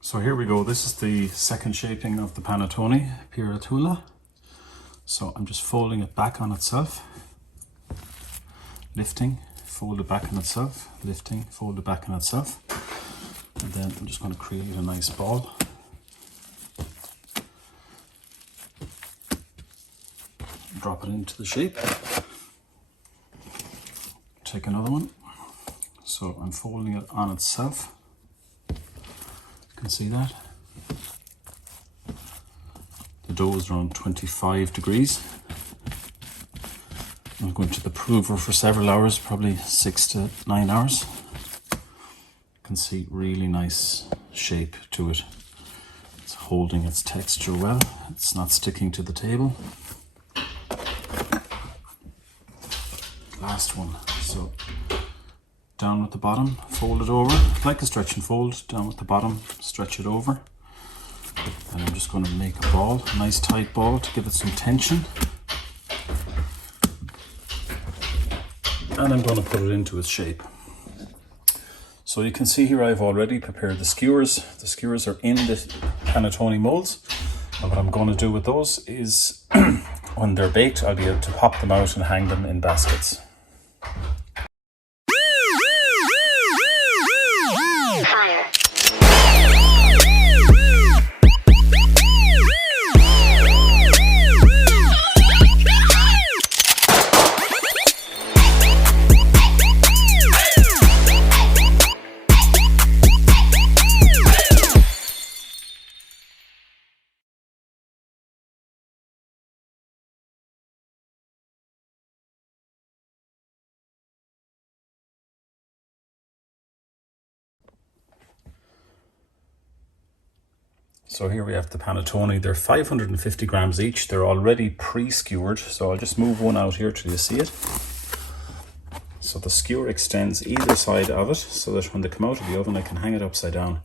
So here we go. This is the second shaping of the Panettone Piratula. So I'm just folding it back on itself, lifting, fold it back on itself, lifting, fold it back on itself. And then I'm just going to create a nice ball. Drop it into the shape. Take another one. So I'm folding it on itself. You can see that. The dough is around 25 degrees. I'm going to the prover for several hours, probably 6 to 9 hours. You can see really nice shape to it. It's holding its texture well. It's not sticking to the table. Last one. So down at the bottom, fold it over like a stretch and fold. Down at the bottom, stretch it over. And I'm just going to make a ball, a nice tight ball to give it some tension. And I'm going to put it into its shape. So you can see here I've already prepared the skewers. The skewers are in the Panettone molds. And what I'm going to do with those is when they're baked, I'll be able to pop them out and hang them in baskets. So here we have the Panettone. They're 550 grams each. They're already pre-skewered. So I'll just move one out here till you see it. So the skewer extends either side of it so that when they come out of the oven, I can hang it upside down.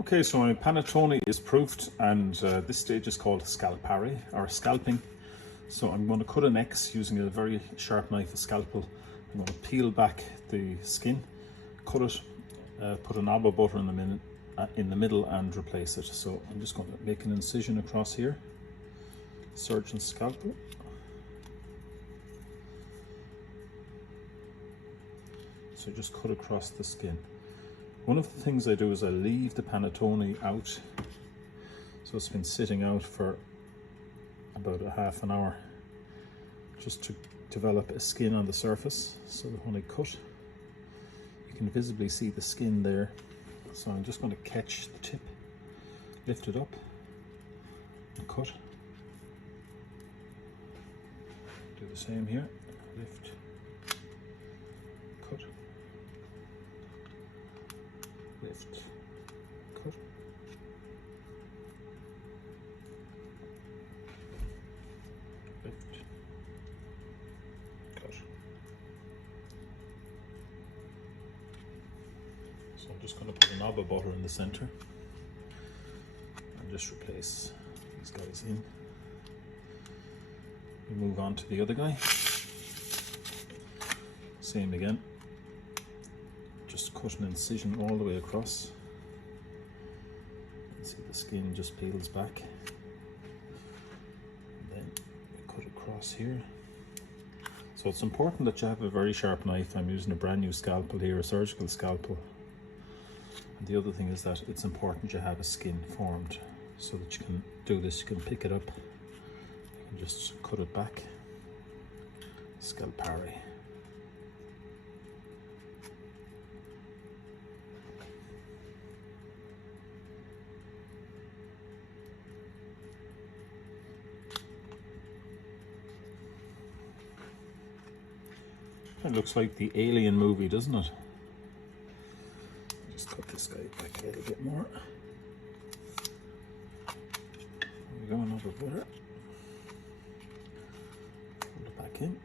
Okay, so my Panettone is proofed, and this stage is called scalpare or scalping. So I'm going to cut an X using a very sharp knife, a scalpel. I'm going to peel back the skin, cut it, put a knob of butter in the middle and replace it. So I'm just going to make an incision across here, surgeon's scalpel. So just cut across the skin. One of the things I do is I leave the Panettone out. So it's been sitting out for about a half an hour, just to develop a skin on the surface, so that when I cut, you can visibly see the skin there. So I'm just going to catch the tip, lift it up, and cut. Do the same here, lift, cut, lift, cut. Lift, cut. So I'm just going to put a knob of butter in the center and just replace these guys in. We move on to the other guy. Same again. Just cut an incision all the way across. You can see the skin just peels back. And then we cut across here. So it's important that you have a very sharp knife. I'm using a brand new scalpel here, a surgical scalpel. And the other thing is that it's important you have a skin formed so that you can do this. You can pick it up and just cut it back. Scalpare. It looks like the Alien movie, doesn't it? Just cut this guy back a little bit more. There we go, another butter. Put it back in.